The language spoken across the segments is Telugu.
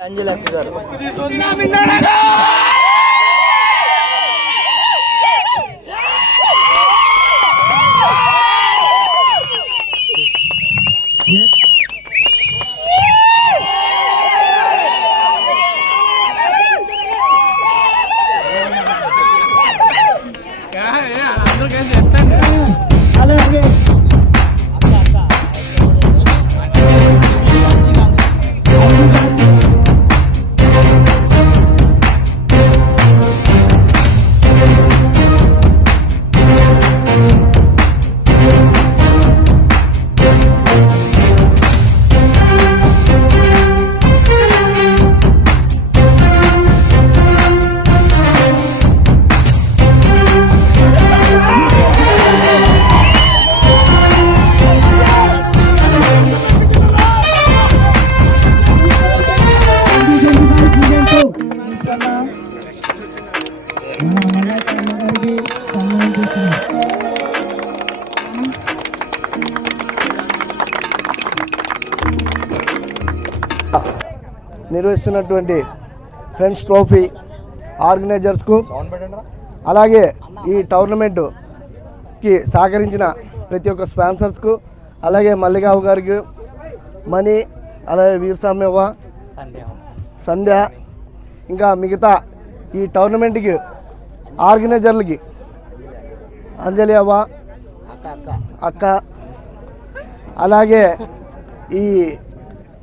అంజలక్క గారు నిర్వహిస్తున్నటువంటి ఫ్రెండ్స్ ట్రోఫీ ఆర్గనైజర్స్కు అలాగే ఈ టోర్నమెంటుకి సహకరించిన ప్రతి ఒక్క స్పాన్సర్స్కు అలాగే మల్లిగావు గారికి మణి అలాగే వీరస్వామ్యవ్వ సంధ్య ఇంకా మిగతా ఈ టోర్నమెంట్కి ఆర్గనైజర్లకి అంజలి అవ్వ అక్క అలాగే ఈ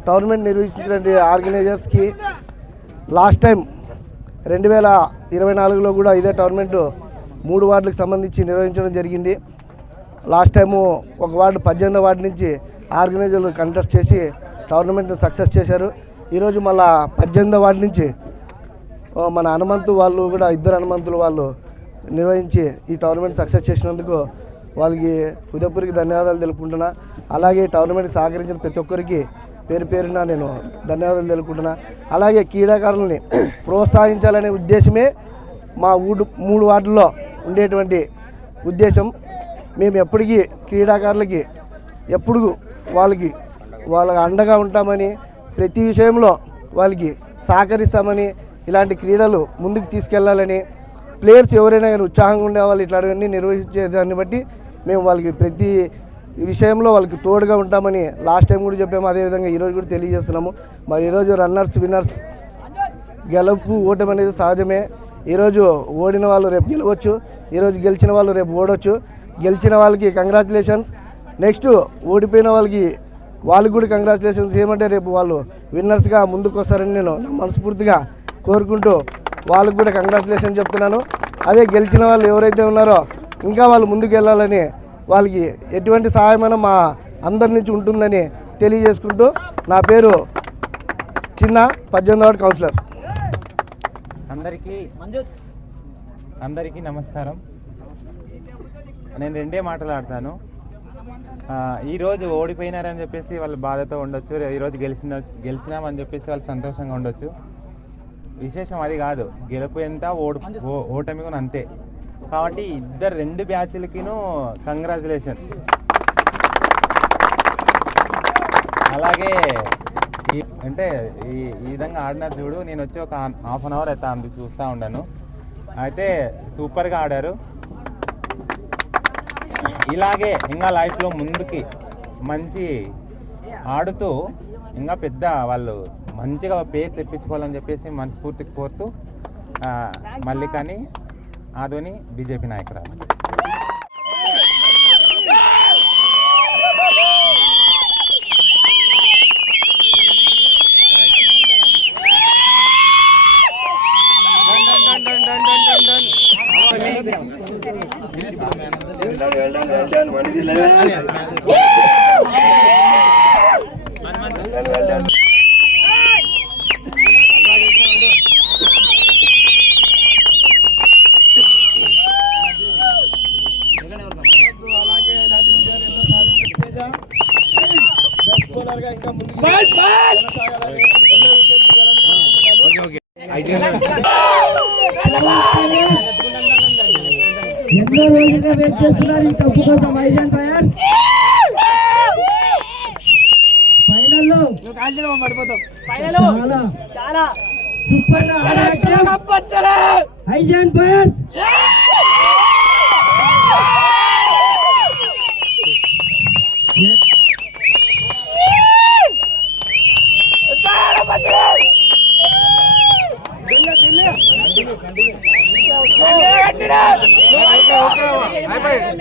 టోర్నమెంట్ నిర్వహించినటువంటి ఆర్గనైజర్స్కి లాస్ట్ టైం రెండు వేల ఇరవై నాలుగులో కూడా ఇదే టోర్నమెంట్ మూడు వార్డులకు సంబంధించి నిర్వహించడం జరిగింది. లాస్ట్ టైము ఒక వార్డు పద్దెనిమిదో వార్డు నుంచి ఆర్గనైజర్లు కంటెస్ట్ చేసి టోర్నమెంట్ను సక్సెస్ చేశారు. ఈరోజు మళ్ళా పద్దెనిమిదో వార్డు నుంచి మన హనుమంతు వాళ్ళు కూడా ఇద్దరు హనుమంతులు వాళ్ళు నిర్వహించి ఈ టోర్నమెంట్ సక్సెస్ చేసినందుకు వాళ్ళకి ఉదయపూర్కి ధన్యవాదాలు తెలుపుకుంటున్నా. అలాగే ఈ టోర్నమెంట్కి సహకరించిన ప్రతి ఒక్కరికి పేరు పేరున నేను ధన్యవాదాలు తెలుపుకుంటున్నా. అలాగే క్రీడాకారులని ప్రోత్సహించాలనే ఉద్దేశమే మా ఊడు మూడు వార్డుల్లో ఉండేటువంటి ఉద్దేశం. మేము ఎప్పటికీ క్రీడాకారులకి ఎప్పుడు వాళ్ళకి వాళ్ళకి అండగా ఉంటామని ప్రతి విషయంలో వాళ్ళకి సహకరిస్తామని ఇలాంటి క్రీడలు ముందుకు తీసుకెళ్ళాలని ప్లేయర్స్ ఎవరైనా కానీ ఉత్సాహంగా ఉండే వాళ్ళు ఇట్లాంటివన్నీ నిర్వహించే దాన్ని బట్టి మేము వాళ్ళకి ప్రతి ఈ విషయంలో వాళ్ళకి తోడుగా ఉంటామని లాస్ట్ టైం కూడా చెప్పాము. అదేవిధంగా ఈరోజు కూడా తెలియజేస్తున్నాము. మరి ఈరోజు రన్నర్స్ విన్నర్స్ గెలుపు ఓటమి అనేది సహజమే. ఈరోజు ఓడిన వాళ్ళు రేపు గెలవచ్చు. ఈరోజు గెలిచిన వాళ్ళు రేపు ఓడొచ్చు. గెలిచిన వాళ్ళకి కంగ్రాచులేషన్స్ నెక్స్ట్ ఓడిపోయిన వాళ్ళకి వాళ్ళకి కూడా కంగ్రాచులేషన్స్ ఏమంటే రేపు వాళ్ళు విన్నర్స్గా ముందుకు వస్తారని నేను నా మనస్ఫూర్తిగా కోరుకుంటూ వాళ్ళకు కూడా కంగ్రాచులేషన్ చెప్తున్నాను. అదే గెలిచిన వాళ్ళు ఎవరైతే ఉన్నారో ఇంకా వాళ్ళు ముందుకు వెళ్ళాలని వాళ్ళకి ఎటువంటి సహాయమైనా మా అందరి నుంచి ఉంటుందని తెలియజేసుకుంటూ నా పేరు చిన్న పద్దెనిమిది వార్డు కౌన్సిలర్. అందరికీ అందరికీ నమస్కారం. నేను రెండే మాట్లాడతాను ఈరోజు ఓడిపోయినారని చెప్పేసి వాళ్ళు బాధతో ఉండొచ్చు ఈరోజు గెలిచిన గెలిచినామని చెప్పేసి వాళ్ళు సంతోషంగా ఉండొచ్చు. విశేషం అది కాదు గెలుపు ఎంత ఓడి ఓ- ఓటమి కూడా అంతే. కాబట్టి ఇద్దరు రెండు బ్యాచ్లకిను కంగ్రాచులేషన్. అలాగే ఈ అంటే ఈ ఈ విధంగా ఆడినారు చూడు నేను వచ్చి ఒక హాఫ్ అన్ అవర్ అయితే అంది చూస్తూ ఉన్నాను అయితే సూపర్గా ఆడారు. ఇలాగే ఇంకా లైఫ్లో ముందుకి మంచి ఆడుతూ ఇంకా పెద్ద వాళ్ళు మంచిగా పేరు తెప్పించుకోవాలని చెప్పేసి మనస్ఫూర్తికి కోరుతూ మళ్ళీ కానీ ఆధోని బీజేపీ నాయకురాలు ఎన్నో రోజులుగా వెయిట్ చేస్తున్నారు. ఈ కప్పు కోసం వైజాగ్ ఫైర్ ఫైనల్లో చాలా చాలా సూపర్ హైజాన్ ఫైర్స్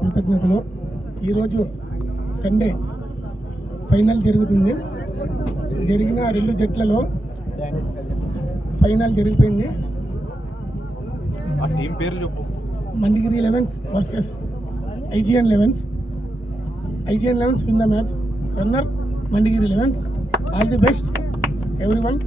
కృతజ్ఞతలు. ఈరోజు సండే ఫైనల్ జరుగుతుంది. జరిగిన రెండు జట్లలో ఫైనల్ జరిగిపోయింది. Mandigiri Mandigiri elevens versus IGN elevens IGN elevens win the match runner Mandigiri elevens all the best every one